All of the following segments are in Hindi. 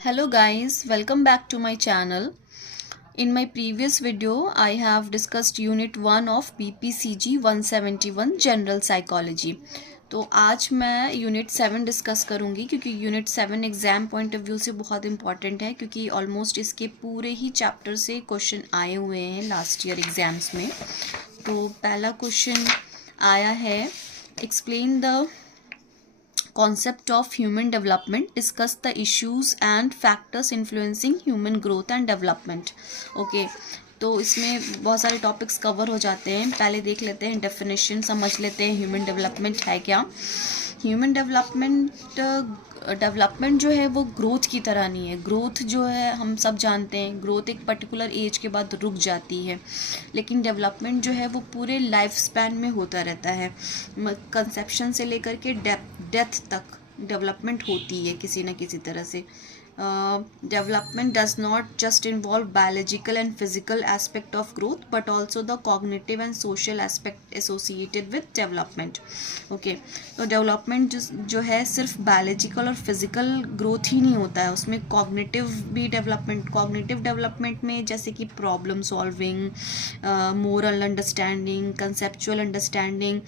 Hello guys, welcome back to my channel. In my previous video, I have discussed Unit 1 of BPCG 171 General Psychology. तो आज मैं यूनिट 7 डिस्कस करूँगी क्योंकि unit 7 exam point of view से बहुत इंपॉर्टेंट है क्योंकि ऑलमोस्ट इसके पूरे ही चैप्टर से क्वेश्चन आए हुए हैं लास्ट ईयर एग्ज़ाम्स में। तो पहला क्वेश्चन आया है, explain the concept of human development, discuss the issues and factors influencing human growth and development. Okay, तो इसमें बहुत सारे टॉपिक्स कवर हो जाते हैं। पहले देख लेते हैं डेफिनेशन, समझ लेते हैं ह्यूमन डेवलपमेंट है क्या। ह्यूमन डेवलपमेंट जो है वो ग्रोथ की तरह नहीं है। ग्रोथ जो है हम सब जानते हैं, ग्रोथ एक पर्टिकुलर एज के बाद रुक जाती है, लेकिन डेवलपमेंट जो है वो पूरे लाइफ स्पैन में होता रहता है। कंसेप्शन से लेकर के डेथ तक डेवलपमेंट होती है किसी न किसी तरह से। Development does not just involve biological and physical aspect of growth but also the cognitive and social aspect associated with development. Okay, तो डेवलपमेंट जो है सिर्फ बायोलॉजिकल और फिजिकल ग्रोथ ही नहीं होता है, उसमें कॉग्निटिव भी डेवलपमेंट। कॉग्निटिव डेवलपमेंट में जैसे कि problem solving, moral understanding, conceptual understanding,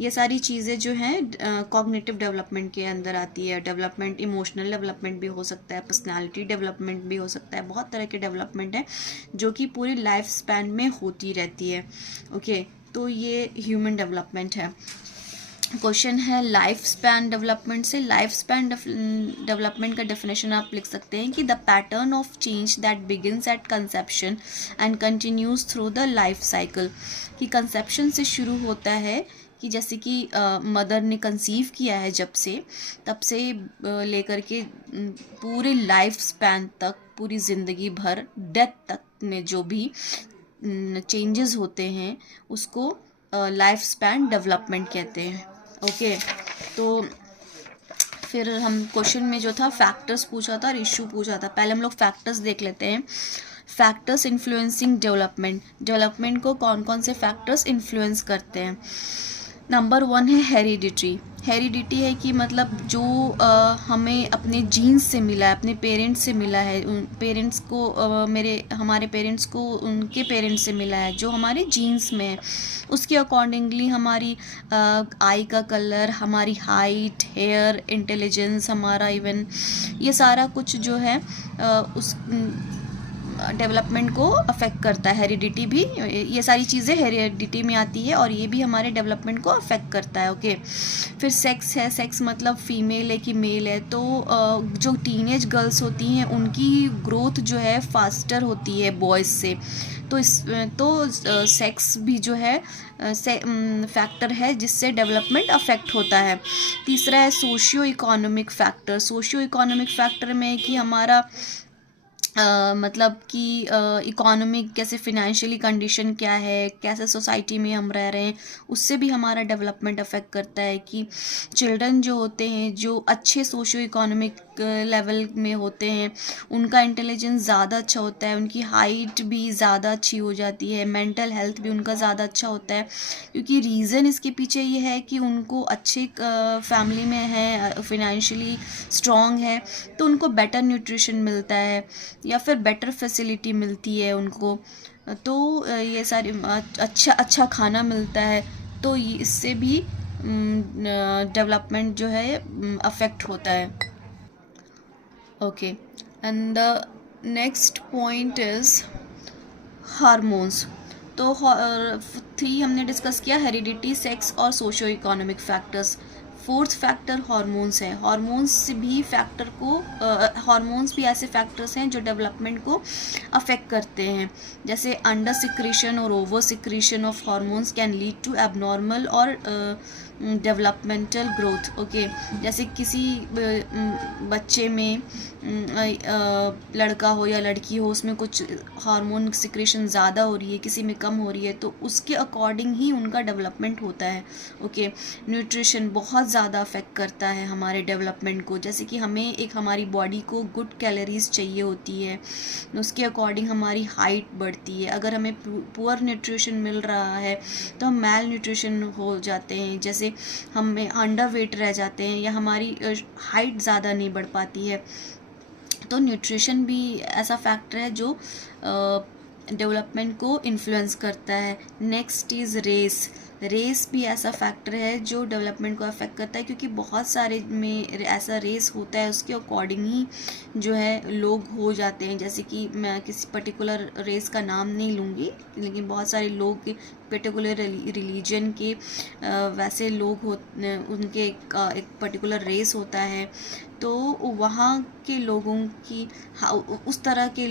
ये सारी चीज़ें जो हैं कॉग्निटिव डेवलपमेंट के अंदर आती है। डेवलपमेंट इमोशनल डेवलपमेंट भी हो सकता है, पर्सनालिटी डेवलपमेंट भी हो सकता है, बहुत तरह के डेवलपमेंट है जो कि पूरी लाइफ स्पैन में होती रहती है। ओके, तो ये ह्यूमन डेवलपमेंट है। क्वेश्चन है लाइफ स्पैन डेवलपमेंट से। लाइफ स्पैन डेवलपमेंट का डेफिनेशन आप लिख सकते हैं कि the pattern of change that begins at conception and continues through the life cycle. कि कंसेप्शन से शुरू होता है कि जैसे कि मदर ने कंसीव किया है जब से, तब से लेकर के पूरे लाइफ स्पैन तक, पूरी ज़िंदगी भर डेथ तक में जो भी चेंजेस होते हैं उसको लाइफ स्पैन डेवलपमेंट कहते हैं। ओके, तो फिर हम क्वेश्चन में जो था फैक्टर्स पूछा था और इशू पूछा था। पहले हम लोग फैक्टर्स देख लेते हैं। फैक्टर्स इन्फ्लुएंसिंग डेवलपमेंट को कौन कौन से फैक्टर्स इन्फ्लुएंस करते हैं। नंबर 1 है हेरिडिटी। हेरिडिटी है कि मतलब जो हमें अपने जीन्स से मिला है, अपने पेरेंट्स से मिला है, पेरेंट्स को हमारे पेरेंट्स को उनके पेरेंट्स से मिला है, जो हमारे जीन्स में है उसके अकॉर्डिंगली हमारी आई का कलर, हमारी हाइट, हेयर, इंटेलिजेंस, हमारा इवन ये सारा कुछ जो है उस डेवलपमेंट को अफेक्ट करता है। हेरिडिटी भी, ये सारी चीज़ें हेरिडिटी में आती है और ये भी हमारे डेवलपमेंट को अफेक्ट करता है। ओके, फिर सेक्स है। सेक्स मतलब फीमेल है कि मेल है। तो जो टीनेज गर्ल्स होती हैं उनकी ग्रोथ जो है फास्टर होती है बॉयज़ से। तो सेक्स भी जो है फैक्टर है जिससे डेवलपमेंट अफेक्ट होता है। तीसरा है socio economic factor. Socio economic factor में कि हमारा मतलब कि इकोनॉमिक कैसे, फिनेंशियली कंडीशन क्या है, कैसे सोसाइटी में हम रह रहे हैं, उससे भी हमारा डेवलपमेंट अफेक्ट करता है। कि चिल्ड्रन जो होते हैं जो अच्छे सोशियो इकोनॉमिक लेवल में होते हैं उनका इंटेलिजेंस ज़्यादा अच्छा होता है, उनकी हाइट भी ज़्यादा अच्छी हो जाती है, मेंटल हेल्थ भी उनका ज़्यादा अच्छा होता है। क्योंकि रीज़न इसके पीछे ये है कि उनको अच्छे फैमिली में है, फिनेंशियली स्ट्रॉन्ग है, तो उनको बेटर न्यूट्रिशन मिलता है या फिर बेटर फैसिलिटी मिलती है उनको। तो ये सारी अच्छा खाना मिलता है, तो इससे भी डेवलपमेंट जो है अफेक्ट होता है। Okay, and the next point is hormones. तो 3 हमने डिस्कस किया, हेरिडिटी, सेक्स और socio economic factors. 4th factor hormones है। हार्मोन्स भी ऐसे फैक्टर्स हैं जो डेवलपमेंट को अफेक्ट करते हैं। जैसे अंडर सिक्रीशन और over secretion of hormones can lead to abnormal और डेवलपमेंटल ग्रोथ। ओके, जैसे किसी बच्चे में लड़का हो या लड़की हो, उसमें कुछ हार्मोन सिक्रेशन ज़्यादा हो रही है, किसी में कम हो रही है, तो उसके अकॉर्डिंग ही उनका डेवलपमेंट होता है। ओके, न्यूट्रिशन बहुत ज़्यादा अफेक्ट करता है हमारे डेवलपमेंट को। जैसे कि हमारी बॉडी को गुड कैलोरीज चाहिए होती है, उसके अकॉर्डिंग हमारी हाइट बढ़ती है। अगर हमें पुअर न्यूट्रिशन मिल रहा है तो हम मैल न्यूट्रिशन हो जाते हैं, जैसे हमें अंडर वेट रह जाते हैं या हमारी हाइट ज़्यादा नहीं बढ़ पाती है। तो न्यूट्रिशन भी ऐसा फैक्टर है जो डेवलपमेंट को इन्फ्लुएंस करता है। Next is race. रेस भी ऐसा फैक्टर है जो डेवलपमेंट को अफेक्ट करता है, क्योंकि बहुत सारे में ऐसा रेस होता है, उसके अकॉर्डिंग ही जो है लोग हो जाते हैं। जैसे कि मैं किसी पर्टिकुलर रेस का नाम नहीं लूँगी, लेकिन बहुत सारे लोग पर्टिकुलर रिलीजन के वैसे लोग हो, उनके एक पर्टिकुलर रेस होता है, तो वहाँ के लोगों की उस तरह के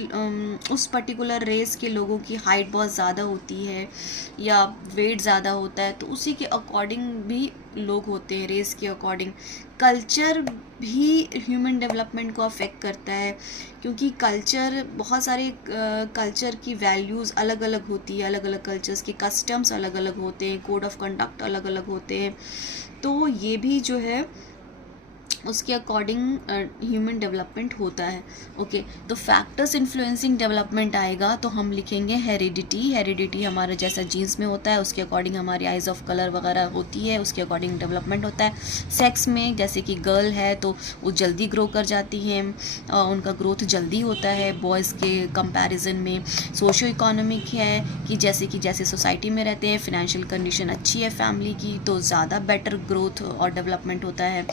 उस पर्टिकुलर रेस के लोगों की हाइट बहुत ज़्यादा होती है या वेट ज़्यादा होता है, तो उसी के अकॉर्डिंग भी लोग होते हैं, रेस के अकॉर्डिंग। कल्चर भी ह्यूमन डेवलपमेंट को अफेक्ट करता है, क्योंकि कल्चर बहुत सारे कल्चर की वैल्यूज़ अलग अलग होती है, अलग अलग कल्चर्स के कस्टम्स अलग अलग होते हैं, कोड ऑफ कंडक्ट अलग अलग होते हैं, तो ये भी जो है उसके अकॉर्डिंग ह्यूमन डेवलपमेंट होता है। ओके, तो फैक्टर्स इन्फ्लुएंसिंग डेवलपमेंट आएगा तो हम लिखेंगे हेरिडिटी। हेरिडिटी हमारा जैसा जीन्स में होता है उसके अकॉर्डिंग हमारी आइज़ ऑफ कलर वगैरह होती है, उसके अकॉर्डिंग डेवलपमेंट होता है। सेक्स में जैसे कि गर्ल है तो वो जल्दी ग्रो कर जाती हैं, उनका ग्रोथ जल्दी होता है बॉयज़ के कंपैरिजन में। सोशो इकोनॉमिक है कि जैसे सोसाइटी में रहते हैं, फिनेंशियल कंडीशन अच्छी है फैमिली की, तो ज़्यादा बेटर ग्रोथ और डेवलपमेंट होता है।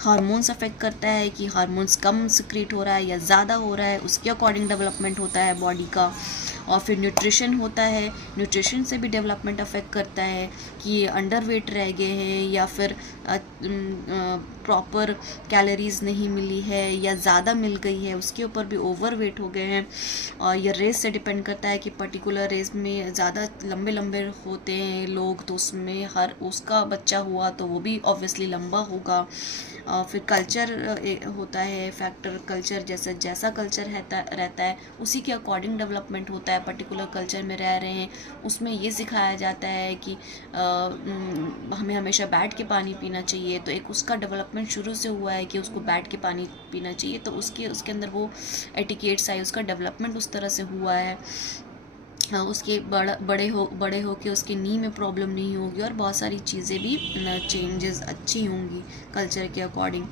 हार्मोन्स अफेक्ट करता है कि हार्मोन्स कम सिक्रीट हो रहा है या ज़्यादा हो रहा है, उसके अकॉर्डिंग डेवलपमेंट होता है बॉडी का। और फिर न्यूट्रिशन होता है, न्यूट्रिशन से भी डेवलपमेंट अफेक्ट करता है कि ये अंडर वेट रह गए हैं या फिर प्रॉपर कैलोरीज नहीं मिली है या ज़्यादा मिल गई है, उसके ऊपर भी ओवर वेट हो गए हैं। और ये रेस से डिपेंड करता है कि पर्टिकुलर रेस में ज़्यादा लंबे लंबे होते हैं लोग, तो उसमें हर उसका बच्चा हुआ तो वो भी ऑब्वियसली लंबा होगा। फिर कल्चर होता है फैक्टर, कल्चर जैसा कल्चर रहता है उसी के अकॉर्डिंग डेवलपमेंट होता है। पर्टिकुलर कल्चर में रह रहे हैं उसमें ये सिखाया जाता है कि हमें हमेशा बैठ के पानी पीना चाहिए, तो एक उसका डेवलपमेंट शुरू से हुआ है कि उसको बैठ के पानी पीना चाहिए, तो उसके अंदर वो एटिकेट्स आई, उसका डेवलपमेंट उस तरह से हुआ है। उसके बड़े हो के उसके नी में प्रॉब्लम नहीं होगी और बहुत सारी चीज़ें भी चेंजेस अच्छी होंगी कल्चर के अकॉर्डिंग,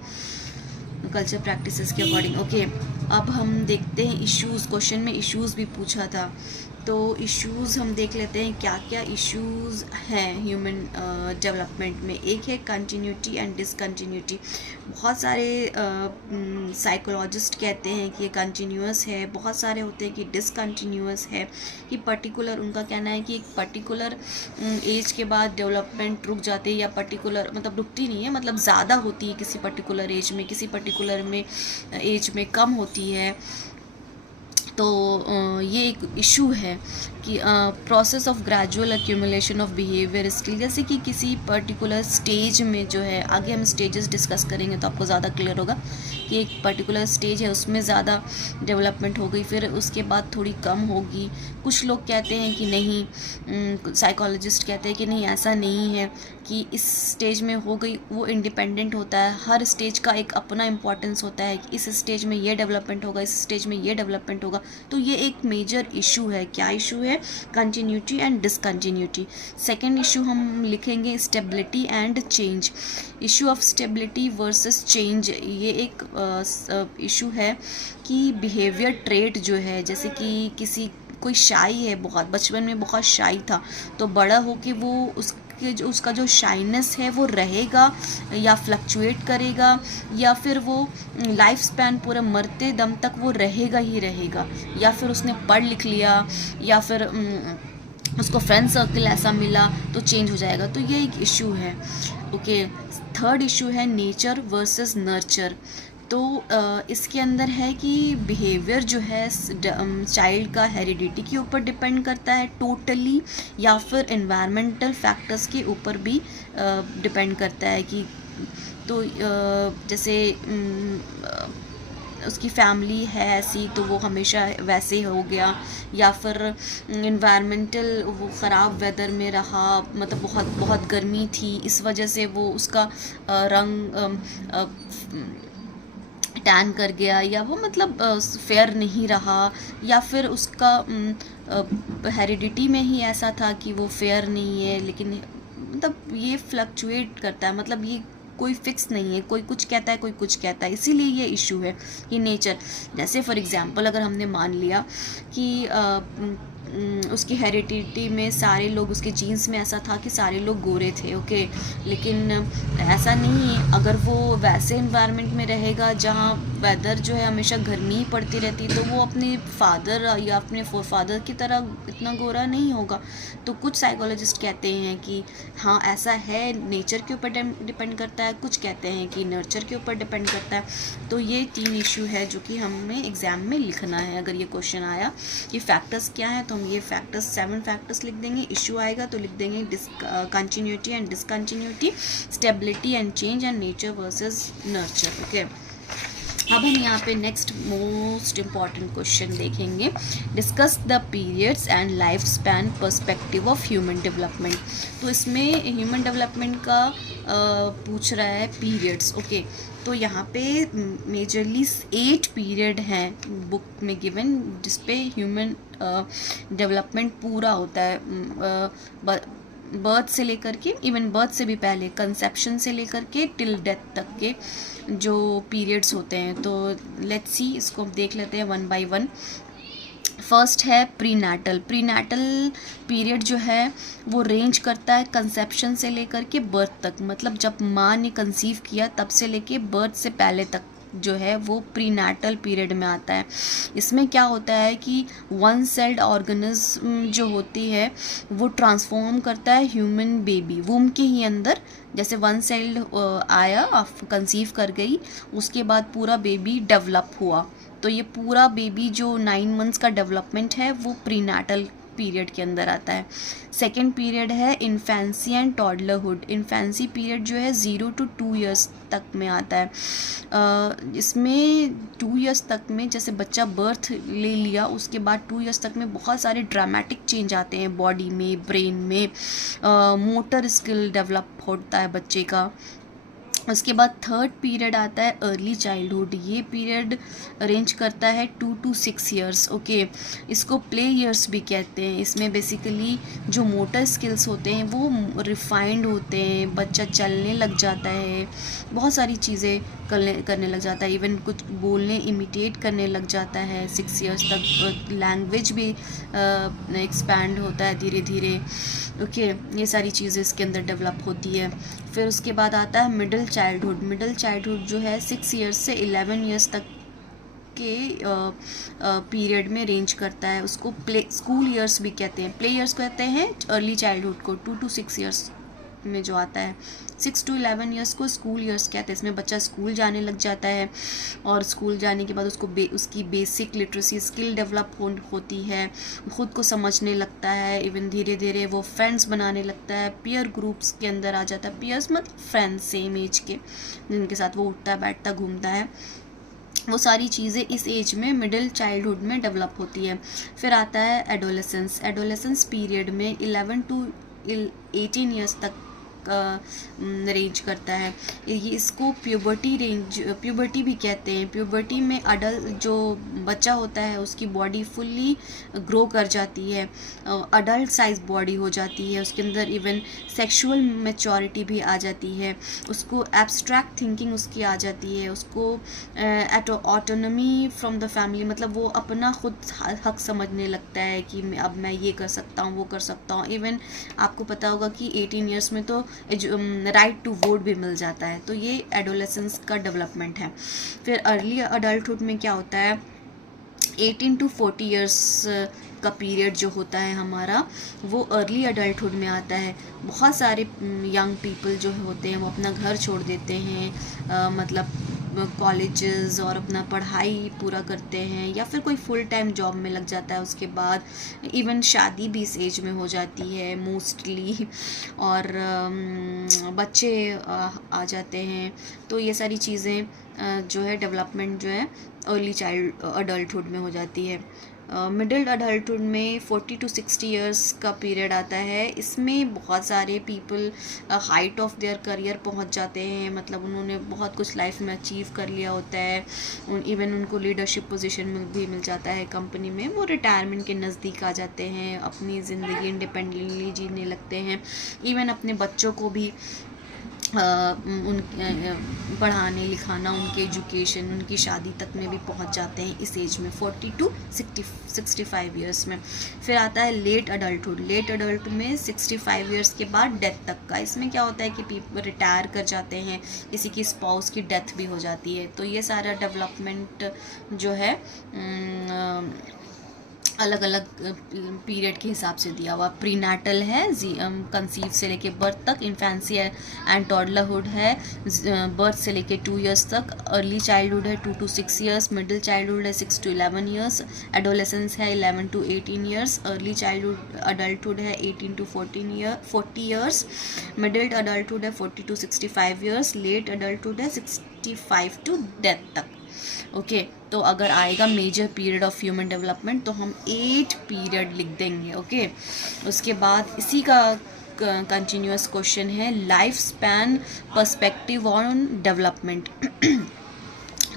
कल्चर प्रैक्टिसेस के अकॉर्डिंग। ओके, अब हम देखते हैं इश्यूज़। क्वेश्चन में इश्यूज़ भी पूछा था, तो इश्यूज़ हम देख लेते हैं क्या क्या इश्यूज़ हैं ह्यूमन डेवलपमेंट में। एक है कंटिन्यूटी एंड डिसकंटिन्यूटी। बहुत सारे साइकोलॉजिस्ट कहते हैं कि ये कंटिन्यूअस है, बहुत सारे होते हैं कि डिसकंटिन्यूअस है, कि पर्टिकुलर उनका कहना है कि एक पर्टिकुलर एज के बाद डेवलपमेंट रुक जाते हैं, या पर्टिकुलर मतलब रुकती नहीं है, मतलब ज़्यादा होती है किसी पर्टिकुलर एज में, किसी पर्टिकुलर में एज में कम होती है। तो ये एक इशू है कि process of gradual accumulation of behaviour skill, जैसे कि किसी पर्टिकुलर स्टेज में जो है, आगे हम स्टेजेस डिस्कस करेंगे तो आपको ज़्यादा क्लियर होगा कि एक पर्टिकुलर स्टेज है उसमें ज़्यादा डेवलपमेंट हो गई, फिर उसके बाद थोड़ी कम होगी। कुछ लोग कहते हैं कि नहीं, साइकोलॉजिस्ट कहते हैं कि नहीं, ऐसा नहीं है कि इस स्टेज में हो गई वो इंडिपेंडेंट होता है। हर स्टेज का एक अपना इम्पोर्टेंस होता है कि इस स्टेज में ये डेवलपमेंट होगा, इस स्टेज में ये डेवलपमेंट होगा। तो ये एक मेजर इशू है। क्या इशू है? Continuity and discontinuity. Second issue हम लिखेंगे stability and change. Issue of stability versus change, ये एक इशू है कि बिहेवियर ट्रेट जो है, जैसे कि कोई शाई है, बहुत बचपन में बहुत शाई था, तो बड़ा होके वो उसका जो शाइनेस है वो रहेगा या फ्लक्चुएट करेगा, या फिर वो लाइफ स्पैन पूरे मरते दम तक वो रहेगा ही रहेगा, या फिर उसने पढ़ लिख लिया या फिर उसको फ्रेंड सर्कल ऐसा मिला तो चेंज हो जाएगा। तो ये एक इशू है। ओके, थर्ड इशू है नेचर वर्सेस नर्चर। तो इसके अंदर है कि बिहेवियर जो है चाइल्ड का हेरिडिटी के ऊपर डिपेंड करता है टोटली, या फिर एनवायरमेंटल फैक्टर्स के ऊपर भी डिपेंड करता है कि तो जैसे उसकी फैमिली है ऐसी तो वो हमेशा वैसे हो गया, या फिर इन्वायरमेंटल वो ख़राब वेदर में रहा, मतलब बहुत बहुत गर्मी थी, इस वजह से वो उसका रंग टैन कर गया, या वो मतलब फेयर नहीं रहा, या फिर उसका हेरिडिटी में ही ऐसा था कि वो फेयर नहीं है, लेकिन मतलब ये फ्लक्चुएट करता है, मतलब ये कोई फिक्स नहीं है, कोई कुछ कहता है कोई कुछ कहता है, इसीलिए ये इशू है कि नेचर, जैसे फॉर एग्जांपल अगर हमने मान लिया कि उसकी हेरिडिटी में सारे लोग, उसके जीन्स में ऐसा था कि सारे लोग गोरे थे, ओके, लेकिन ऐसा नहीं है। अगर वो वैसे इन्वायरमेंट में रहेगा जहाँ वेदर जो है हमेशा गर्मी ही पड़ती रहती, तो वो अपने फादर या अपने फोरफादर की तरह इतना गोरा नहीं होगा। तो कुछ साइकोलॉजिस्ट कहते हैं कि हाँ ऐसा है, नेचर के ऊपर डिपेंड करता है, कुछ कहते हैं कि नर्चर के ऊपर डिपेंड करता है। तो ये 3 इशू है जो कि हमें एग्ज़ाम में लिखना है। अगर ये क्वेश्चन आया कि फैक्टर्स क्या हैं, तो हम ये फैक्टर्स 7 फैक्टर्स लिख देंगे। इशू आएगा तो लिख देंगे continuity and discontinuity, stability and change, and nature versus nurture, okay. अब हम यहाँ पे नेक्स्ट मोस्ट इम्पॉर्टेंट क्वेश्चन देखेंगे, discuss the periods and life span perspective of human development. तो इसमें ह्यूमन डेवलपमेंट का पूछ रहा है पीरियड्स, ओके। तो यहाँ पे मेजरली 8 पीरियड हैं बुक में गिवन, जिसपे ह्यूमन डेवलपमेंट पूरा होता है, बर्थ से लेकर के, इवन बर्थ से भी पहले, कंसेप्शन से लेकर के टिल डेथ तक के जो पीरियड्स होते हैं। तो लेट्स सी, इसको देख लेते हैं 1 बाय 1। फर्स्ट है प्रीनैटल। प्रीनैटल पीरियड जो है वो रेंज करता है कंसेप्शन से लेकर के बर्थ तक, मतलब जब माँ ने कंसीव किया तब से लेके बर्थ से पहले तक जो है वो प्रीनैटल पीरियड में आता है। इसमें क्या होता है कि वन सेल्ड ऑर्गेनिज्म जो होती है वो ट्रांसफॉर्म करता है ह्यूमन बेबी वूम के ही अंदर। जैसे वन सेल्ड आया, कंसीव कर गई, उसके बाद पूरा बेबी डेवलप हुआ। तो ये पूरा बेबी जो 9 मंथ्स का डेवलपमेंट है वो प्रीनैटल पीरियड के अंदर आता है। सेकेंड पीरियड है इन्फेंसी एंड टॉडलरहुड। इन्फेंसी पीरियड जो है 0 to 2 ईयर्स तक में आता है। इसमें 2 ईयर्स तक में, जैसे बच्चा बर्थ ले लिया उसके बाद 2 ईयर्स तक में बहुत सारे ड्रामेटिक चेंज आते हैं बॉडी में, ब्रेन में, मोटर स्किल डेवलप होता है बच्चे का। उसके बाद थर्ड पीरियड आता है अर्ली चाइल्डहुड। ये पीरियड रेंज करता है 2 to 6 ईयर्स, ओके। इसको प्ले ईयर्स भी कहते हैं। इसमें बेसिकली जो मोटर स्किल्स होते हैं वो रिफाइंड होते हैं, बच्चा चलने लग जाता है, बहुत सारी चीज़ें करने लग जाता है, इवन कुछ बोलने इमिटेट करने लग जाता है। 6 ईयर्स तक लैंग्वेज भी एक्सपैंड होता है धीरे धीरे, ओके। ये सारी चीज़ें इसके अंदर डेवलप होती है। फिर उसके बाद आता है मिडिल चाइल्डहुड। मिडिल चाइल्डहुड जो है 6 ईयर्स से 11 ईयर्स तक के पीरियड में रेंज करता है। उसको प्ले स्कूल ईयर्स भी कहते हैं। प्ले ईयर्स कहते हैं अर्ली चाइल्डहुड को। 2 to 6 ईयर्स में जो आता है, 6 to 11 ईयर्स को स्कूल ईयर्स कहते हैं। इसमें बच्चा स्कूल जाने लग जाता है और स्कूल जाने के बाद उसको उसकी बेसिक लिटरेसी स्किल डेवलप होती है, ख़ुद को समझने लगता है, इवन धीरे धीरे वो फ्रेंड्स बनाने लगता है, पीयर ग्रुप्स के अंदर आ जाता है। पीयर्स मतलब फ्रेंड्स सेम एज के, जिनके साथ वो उठता बैठता घूमता है। वो सारी चीज़ें इस एज में मिडिल चाइल्डहुड में डेवलप होती है। फिर आता है एडोलेसेंस। एडोलेसेंस पीरियड में 11 to 18 ईयर्स तक रेंज करता है। ये इसको प्यूबर्टी भी कहते हैं। प्यूबर्टी में अडल्ट जो बच्चा होता है उसकी बॉडी फुल्ली ग्रो कर जाती है, अडल्ट साइज बॉडी हो जाती है, उसके अंदर इवन सेक्सुअल मैच्योरिटी भी आ जाती है, उसको एब्स्ट्रैक्ट थिंकिंग उसकी आ जाती है, उसको ऑटोनॉमी फ्रॉम द फैमिली, मतलब वो अपना खुद हक समझने लगता है कि अब मैं ये कर सकता हूँ, वो कर सकता हूँ। इवन आपको पता होगा कि 18 ईयर्स में तो राइट टू वोट भी मिल जाता है। तो ये एडोलेसेंस का डेवलपमेंट है। फिर अर्ली अडल्टहुड में क्या होता है, 18 to 40 ईयर्स का पीरियड जो होता है हमारा, वो अर्ली अडल्टहुड में आता है। बहुत सारे यंग पीपल जो होते हैं वो अपना घर छोड़ देते हैं, मतलब कॉलेजेस और अपना पढ़ाई पूरा करते हैं, या फिर कोई फुल टाइम जॉब में लग जाता है। उसके बाद इवन शादी भी इस एज में हो जाती है मोस्टली, और बच्चे आ जाते हैं। तो ये सारी चीज़ें जो है डेवलपमेंट जो है अर्ली चाइल्ड अडल्टहुड में हो जाती है। मिडिल अडल्टहुड में 40 to 60 ईयर्स का पीरियड आता है। इसमें बहुत सारे people height of their career पहुंच जाते हैं, मतलब उन्होंने बहुत कुछ लाइफ में अचीव कर लिया होता है, इवन उनको लीडरशिप पोजीशन में भी मिल जाता है कंपनी में। वो रिटायरमेंट के नज़दीक आ जाते हैं, अपनी ज़िंदगी इंडिपेंडेंटली जीने लगते हैं, इवन अपने बच्चों को भी उन पढ़ाने लिखाना, उनके एजुकेशन, उनकी शादी तक में भी पहुंच जाते हैं इस एज में 40 टू 65 ईयर्स में। फिर आता है लेट अडल्टहुड। लेट अडल्ट में 65 ईयर्स के बाद डेथ तक का। इसमें क्या होता है कि पीपल रिटायर कर जाते हैं, किसी की स्पाउस की डेथ भी हो जाती है। तो ये सारा डेवलपमेंट जो है अलग अलग पीरियड के हिसाब से दिया हुआ। प्रीनैटल है, कंसीव से लेके बर्थ तक। इन्फेंसी एंड टॉडलरहुड है, बर्थ से लेके 2 इयर्स तक। अर्ली चाइल्डहुड है 2 to 6 ईयर्स। मिडिल चाइल्डहुड है 6 to 11 ईयर्स। एडोलेसेंस है 11 to 18 years. Early childhood adulthood है 18 to 40 ईयर्स। मिडिल अडल्टहुड है 40 to 65 ईयर्स। लेट अडल्टहुड है 65 टू डेथ तक। ओके तो अगर आएगा major period of human development तो हम 8 पीरियड लिख देंगे। ओके उसके बाद इसी का कंटिन्यूअस क्वेश्चन है life span perspective on development.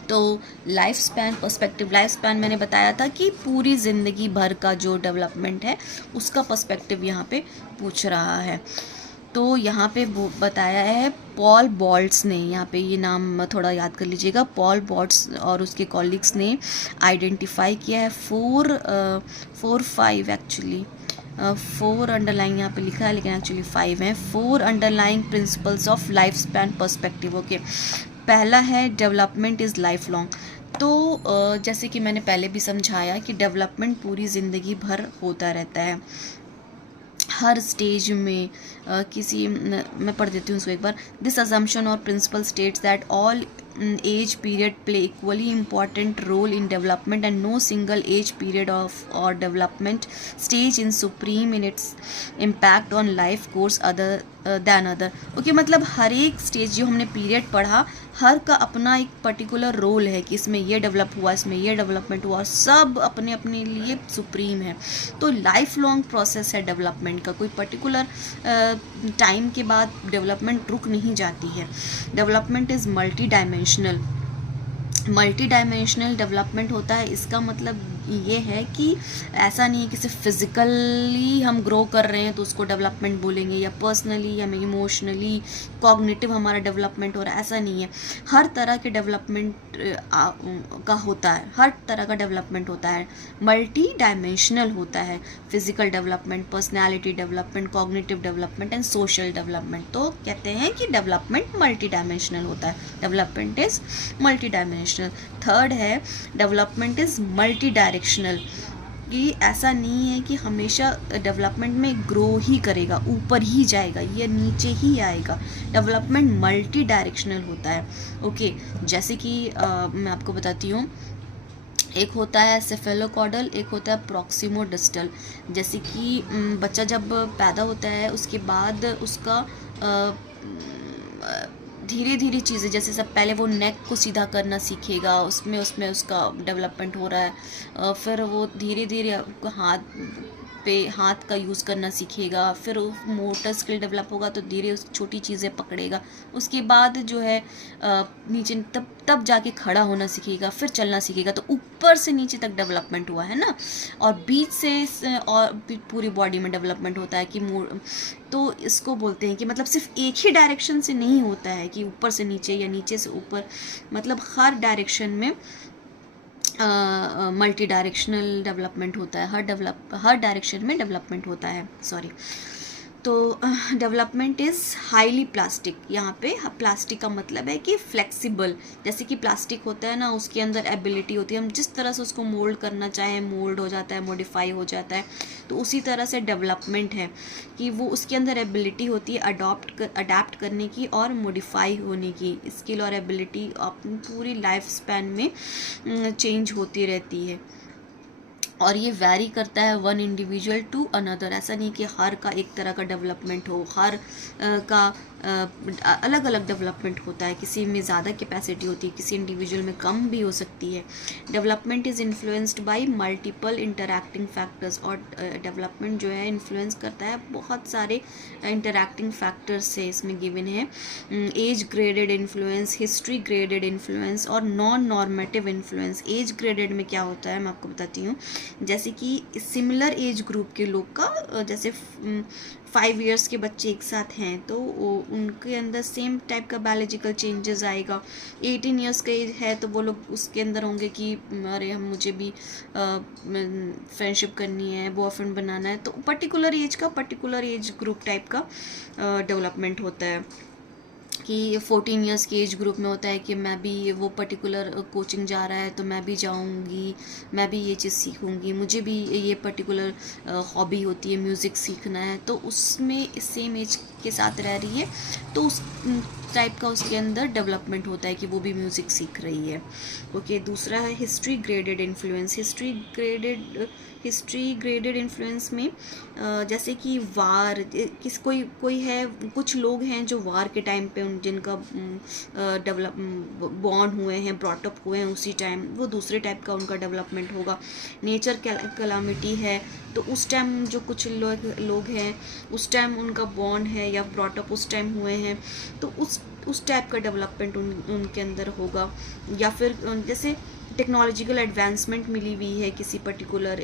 तो life span perspective, life span मैंने बताया था कि पूरी ज़िंदगी भर का जो डेवलपमेंट है उसका पर्सपेक्टिव यहाँ पे पूछ रहा है। तो यहाँ पे बताया है पॉल बॉल्ट्स ने, यहाँ पे ये नाम थोड़ा याद कर लीजिएगा। पॉल बॉल्ट्स और उसके कॉलीग्स ने आइडेंटिफाई किया है 5 एक्चुअली 4 अंडरलाइन यहाँ पे लिखा है लेकिन एक्चुअली 5 हैं। 4 underline principles of life span perspective. Okay पहला है डेवलपमेंट इज़ लाइफ लॉन्ग। तो जैसे कि मैंने पहले भी समझाया कि डेवलपमेंट पूरी ज़िंदगी भर होता रहता है, हर स्टेज में मैं पढ़ देती हूँ उसको एक बार। दिस अजम्पशन और principle states that all age period play equally important role in development and no single age period of और development stage in supreme in its impact on life course other than other. Okay मतलब हर एक स्टेज जो हमने पीरियड पढ़ा हर का अपना एक पर्टिकुलर रोल है कि इसमें ये डेवलप हुआ, इसमें ये डेवलपमेंट हुआ, सब अपने अपने लिए सुप्रीम है। तो लाइफ लॉन्ग प्रोसेस है डेवलपमेंट का, कोई पर्टिकुलर टाइम के बाद डेवलपमेंट रुक नहीं जाती है। Development is multi dimensional development होता है। इसका मतलब ये है कि ऐसा नहीं है कि सिर्फ फिज़िकली हम ग्रो कर रहे हैं तो उसको डेवलपमेंट बोलेंगे, या पर्सनली या इमोशनली कॉग्निटिव हमारा डेवलपमेंट हो रहा है, ऐसा नहीं है। हर तरह के डेवलपमेंट का होता है, हर तरह का डेवलपमेंट होता है, मल्टी डायमेंशनल होता है। Physical development, personality development, cognitive development and social development. तो कहते हैं कि डेवलपमेंट मल्टी डायमेंशनल होता है, development is multi dimensional. Third है डेवलपमेंट इज़ मल्टी डायरेक्शनल, कि ऐसा नहीं है कि हमेशा डेवलपमेंट में ग्रो ही करेगा, ऊपर ही जाएगा या नीचे ही आएगा। डेवलपमेंट मल्टी डायरेक्शनल होता है। ओके जैसे कि मैं आपको बताती हूँ, एक होता है सेफेलोकॉडल, एक होता है प्रॉक्सिमोडिस्टल। जैसे कि बच्चा जब पैदा होता है उसके बाद उसका धीरे धीरे चीज़ें, जैसे सब पहले वो नेक को सीधा करना सीखेगा, उसमें उसका डेवलपमेंट हो रहा है। फिर वो धीरे धीरे हाथ का यूज़ करना सीखेगा, फिर मोटर स्किल डेवलप होगा तो धीरे उस छोटी चीज़ें पकड़ेगा। उसके बाद जो है नीचे तब जाके खड़ा होना सीखेगा, फिर चलना सीखेगा। तो ऊपर से नीचे तक डेवलपमेंट हुआ है ना, और बीच से और पूरी बॉडी में डेवलपमेंट होता है कि तो इसको बोलते हैं कि मतलब सिर्फ एक ही डायरेक्शन से नहीं होता है कि ऊपर से नीचे या नीचे से ऊपर, मतलब हर डायरेक्शन में मल्टी डायरेक्शनल डेवलपमेंट होता है, हर डायरेक्शन में डेवलपमेंट होता है। तो डेवलपमेंट इज़ हाईली प्लास्टिक। यहाँ पे प्लास्टिक का मतलब है कि फ्लेक्सिबल। जैसे कि प्लास्टिक होता है ना, उसके अंदर एबिलिटी होती है, हम जिस तरह से उसको मोल्ड करना चाहें मोल्ड हो जाता है, मॉडिफाई हो जाता है। तो उसी तरह से डेवलपमेंट है कि वो उसके अंदर एबिलिटी होती है अडाप्ट करने की और मॉडिफाई होने की। स्किल और एबिलिटी अपनी पूरी लाइफ स्पैन में चेंज होती रहती है, और ये वैरी करता है वन इंडिविजुअल टू अनदर। ऐसा नहीं कि हर का एक तरह का डेवलपमेंट हो, हर का अलग अलग डेवलपमेंट होता है। किसी में ज़्यादा कैपेसिटी होती है, किसी इंडिविजुअल में कम भी हो सकती है। Development is influenced by multiple interacting factors, और डेवलपमेंट जो है इन्फ्लुएंस करता है बहुत सारे इंटरैक्टिंग फैक्टर्स से इसमें गिवन है। Age graded influence, history graded influence और non normative influence. Age graded में क्या होता है मैं आपको बताती हूँ। जैसे कि सिमिलर एज ग्रुप के लोग का, जैसे 5 इयर्स के बच्चे एक साथ हैं तो उनके अंदर सेम टाइप का बायोलॉजिकल चेंजेस आएगा। 18 इयर्स का एज है तो वो लोग उसके अंदर होंगे कि अरे हम मुझे भी फ्रेंडशिप करनी है, बॉयफ्रेंड बनाना है। तो पर्टिकुलर एज ग्रुप टाइप का डेवलपमेंट होता है कि 14 इयर्स के एज ग्रुप में होता है कि मैं भी वो पर्टिकुलर कोचिंग जा रहा है तो मैं भी जाऊंगी, मैं भी ये चीज़ सीखूंगी, मुझे भी ये पर्टिकुलर हॉबी होती है म्यूज़िक सीखना है। तो उसमें सेम एज के साथ रह रही है तो उस टाइप का उसके अंदर डेवलपमेंट होता है कि वो भी म्यूज़िक सीख रही है। ओके, दूसरा है history graded influence. History graded influence में जैसे कि वार कोई है, कुछ लोग हैं जो वार के टाइम पे जिनका बॉर्न हुए हैं, ब्रॉटअप हुए हैं उसी टाइम, वो दूसरे टाइप का उनका डेवलपमेंट होगा। नेचर कैलामिटी है तो उस टाइम जो कुछ लोग हैं उस टाइम उनका बॉर्न है या ब्रॉटअप उस टाइम हुए हैं तो उस टाइप का डेवलपमेंट उनके अंदर होगा। या फिर जैसे टेक्नोलॉजिकल एडवांसमेंट मिली हुई है किसी पर्टिकुलर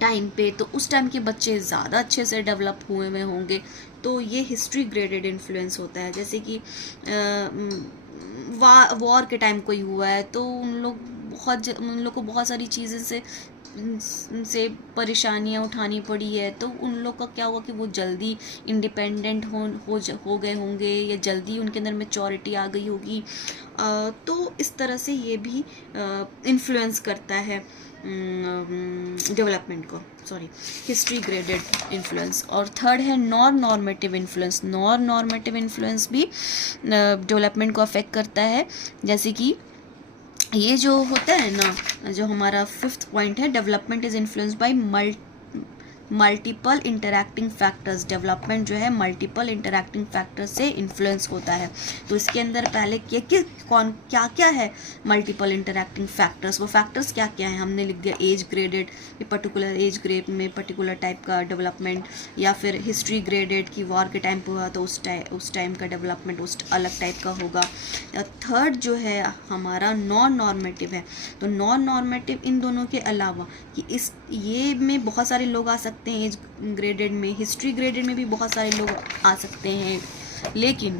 टाइम पे तो उस टाइम के बच्चे ज़्यादा अच्छे से डेवलप हुए हुए होंगे। तो ये हिस्ट्री ग्रेडेड इन्फ्लुएंस होता है। जैसे कि वॉर के टाइम कोई हुआ है तो उन लोग को बहुत सारी चीज़ें से परेशानियां उठानी पड़ी है तो उन लोग का क्या हुआ कि वो जल्दी इंडिपेंडेंट हो गए होंगे या जल्दी उनके अंदर मैच्योरिटी आ गई होगी। तो इस तरह से ये भी इन्फ्लुएंस करता है डेवलपमेंट को, हिस्ट्री ग्रेडेड इन्फ्लुएंस। और थर्ड है non normative influence. Non normative influence भी डेवलपमेंट को अफेक्ट करता है। जैसे कि ये जो होता है ना, जो हमारा 5th पॉइंट है, development is influenced by multiple interacting factors. Development जो है मल्टीपल इंटरैक्टिंग फैक्टर्स से इन्फ्लुएंस होता है। तो इसके अंदर पहले क्या क्या है मल्टीपल इंटरैक्टिंग फैक्टर्स, वो फैक्टर्स क्या क्या है हमने लिख दिया। एज ग्रेडेड, ये पर्टिकुलर एज ग्रेड में पर्टिकुलर टाइप का डेवलपमेंट, या फिर हिस्ट्री ग्रेडेड की वॉर के टाइम पे हुआ तो उस टाइम का डेवलपमेंट उस अलग टाइप का होगा। थर्ड जो है हमारा नॉन नॉर्मेटिव है। तो नॉन नॉर्मेटिव इन दोनों के अलावा कि ये में बहुत सारे लोग आ सकते हैं एज ग्रेडेड में, हिस्ट्री ग्रेडेड में भी बहुत सारे लोग आ सकते हैं, लेकिन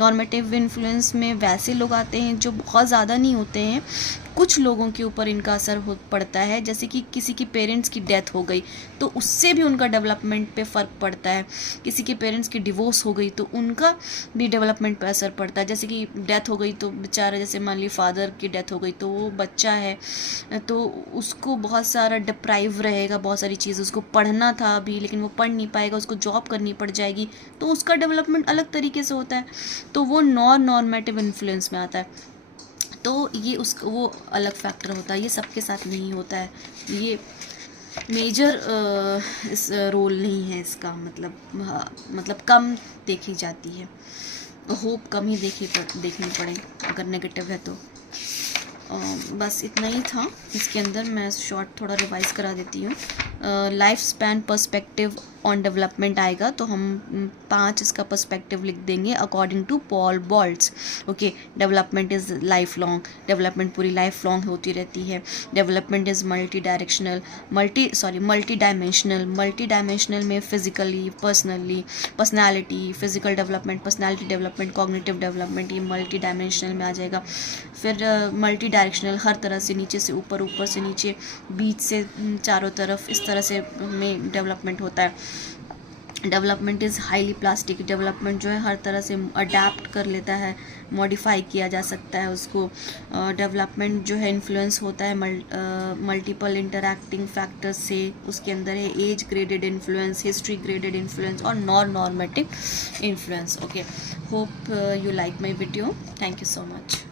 नॉर्मेटिव इन्फ्लुएंस में वैसे लोग आते हैं जो बहुत ज़्यादा नहीं होते हैं। कुछ लोगों के ऊपर इनका असर पड़ता है। जैसे कि किसी के पेरेंट्स की डेथ हो गई तो उससे भी उनका डेवलपमेंट पे फ़र्क पड़ता है। किसी के पेरेंट्स की डिवोर्स हो गई तो उनका भी डेवलपमेंट पे असर पड़ता है। जैसे कि डेथ हो गई तो बेचारा, जैसे मान ली फादर की डेथ हो गई तो वो बच्चा है तो उसको बहुत सारा डिप्राइव रहेगा, बहुत सारी चीज़, उसको पढ़ना था अभी लेकिन वो पढ़ नहीं पाएगा, उसको जॉब करनी पड़ जाएगी तो उसका डेवलपमेंट अलग तरीके से होता है। तो वो नॉन नॉर्मेटिव इन्फ्लुएंस में आता है। तो ये वो अलग फैक्टर होता है, ये सबके साथ नहीं होता है। ये मेजर इस रोल नहीं है इसका, मतलब कम देखी जाती है, होप कम ही देखनी पड़े अगर नेगेटिव है तो। बस इतना ही था इसके अंदर। मैं शॉर्ट थोड़ा रिवाइज करा देती हूँ। Life span perspective on development आएगा तो हम 5 इसका पर्सपेक्टिव लिख देंगे according to Paul Baltes. Okay, development is life long, development पूरी लाइफ लॉन्ग होती रहती है। डेवलपमेंट इज़ मल्टी डायमेंशनल में physically, personality, physical development, personality development, cognitive development, ये मल्टी डायमेंशनल में आ जाएगा। फिर मल्टी डायरेक्शनल, हर तरह से, नीचे से ऊपर, ऊपर से नीचे, बीच से चारों तरफ, इस तरह से में डेवलपमेंट होता है। Development is highly plastic, development जो है हर तरह से अडेप्ट कर लेता है, मॉडिफाई किया जा सकता है उसको। डेवलपमेंट जो है इन्फ्लुएंस होता है मल्टीपल इंटरैक्टिंग फैक्टर्स से। उसके अंदर है age graded influence, history graded influence और non normative influence. Okay, hope you like my video. Thank you so much.